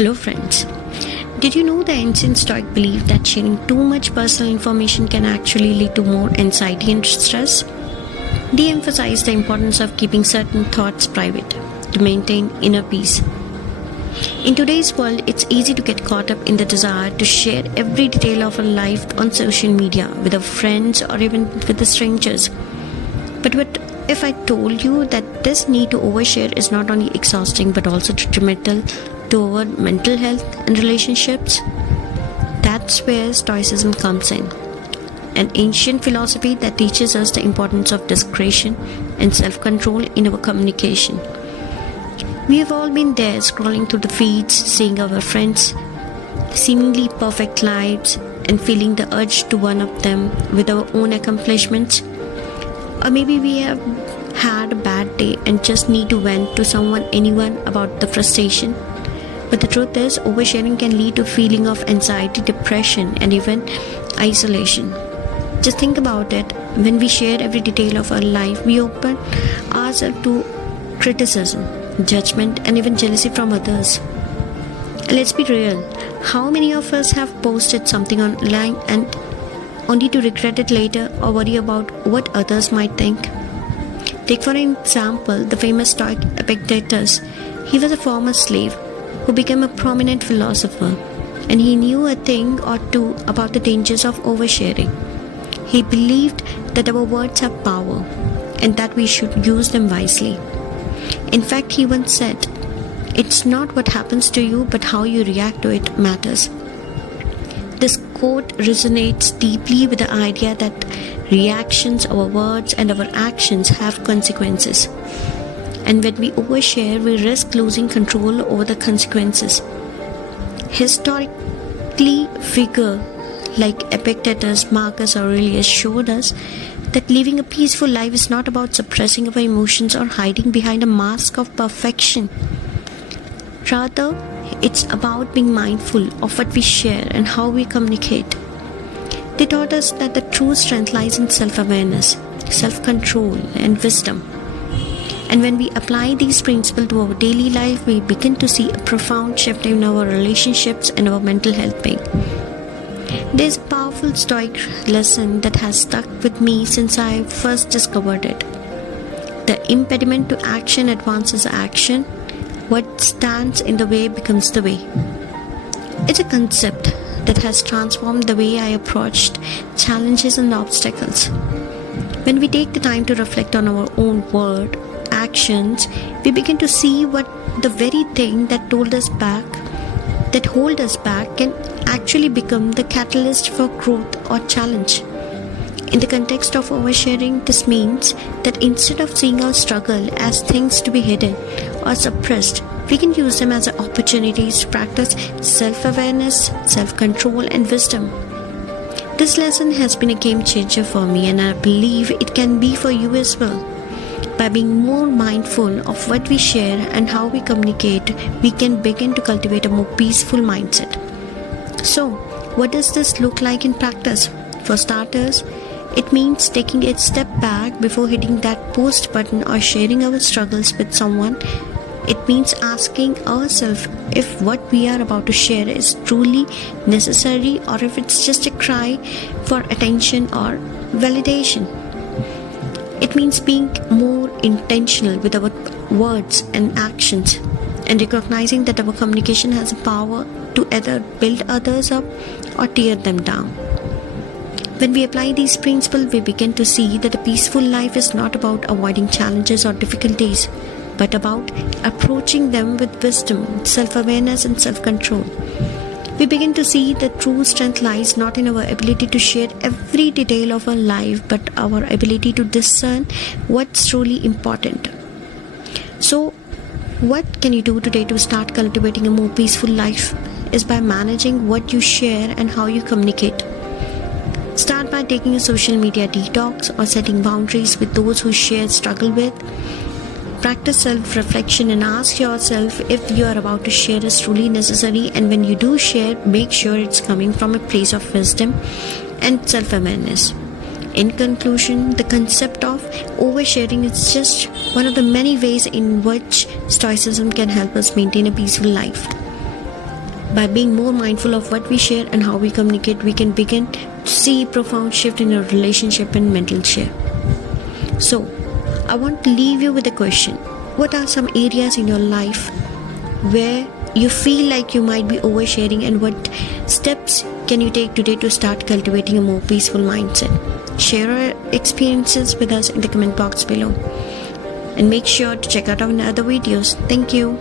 Hello friends. Did you know the ancient Stoic believed that sharing too much personal information can actually lead to more anxiety and stress? They emphasized the importance of keeping certain thoughts private to maintain inner peace. In today's world, it's easy to get caught up in the desire to share every detail of our life on social media with our friends or even with the strangers. But what if I told you that this need to overshare is not only exhausting but also detrimental to our mental health and relationships? That's where Stoicism comes in, an ancient philosophy that teaches us the importance of discretion and self-control in our communication. We have all been there, scrolling through the feeds, seeing our friends' seemingly perfect lives and feeling the urge to one-up them with our own accomplishments. Or maybe we have had a bad day and just need to vent to anyone about the frustration. But the truth is, oversharing can lead to a feeling of anxiety, depression, and even isolation. Just think about it. When we share every detail of our life, we open ourselves to criticism, judgment, and even jealousy from others. And let's be real. How many of us have posted something online and only to regret it later or worry about what others might think? Take for example the famous Stoic Epictetus. He was a former slave who became a prominent philosopher, and he knew a thing or two about the dangers of oversharing. He believed that our words have power and that we should use them wisely. In fact, he once said, "It's not what happens to you, but how you react to it matters." This quote resonates deeply with the idea that reactions, our words, and our actions have consequences. And when we overshare, we risk losing control over the consequences. Historically, figures like Epictetus, Marcus Aurelius showed us that living a peaceful life is not about suppressing our emotions or hiding behind a mask of perfection. Rather, it's about being mindful of what we share and how we communicate. They taught us that the true strength lies in self-awareness, self-control, and wisdom. And when we apply these principles to our daily life, we begin to see a profound shift in our relationships and our mental health being. There's a powerful Stoic lesson that has stuck with me since I first discovered it. The impediment to action advances action. What stands in the way becomes the way. It's a concept that has transformed the way I approached challenges and obstacles. When we take the time to reflect on our own word, actions, we begin to see what the very thing that hold us back can actually become the catalyst for growth or challenge. In the context of oversharing, this means that instead of seeing our struggle as things to be hidden or suppressed, we can use them as opportunities to practice self-awareness, self-control, and wisdom. This lesson has been a game changer for me, and I believe it can be for you as well. By being more mindful of what we share and how we communicate, we can begin to cultivate a more peaceful mindset. So, what does this look like in practice? For starters, it means taking a step back before hitting that post button or sharing our struggles with someone. It means asking ourselves if what we are about to share is truly necessary or if it's just a cry for attention or validation. It means being more intentional with our words and actions and recognizing that our communication has a power to either build others up or tear them down. When we apply these principles, we begin to see that a peaceful life is not about avoiding challenges or difficulties, but about approaching them with wisdom, self-awareness, and self-control. We begin to see that true strength lies not in our ability to share every detail of our life, but our ability to discern what's truly important. So, what can you do today to start cultivating a more peaceful life? Is by managing what you share and how you communicate. Start by taking a social media detox or setting boundaries with those who share struggle with. Practice self-reflection and ask yourself if you are about to share is truly necessary, and when you do share, make sure it's coming from a place of wisdom and self-awareness. In conclusion, the concept of oversharing is just one of the many ways in which Stoicism can help us maintain a peaceful life. By being more mindful of what we share and how we communicate, we can begin to see profound shift in our relationship and mental share. So, I want to leave you with a question. What are some areas in your life where you feel like you might be oversharing, and what steps can you take today to start cultivating a more peaceful mindset? Share your experiences with us in the comment box below. And make sure to check out our other videos. Thank you.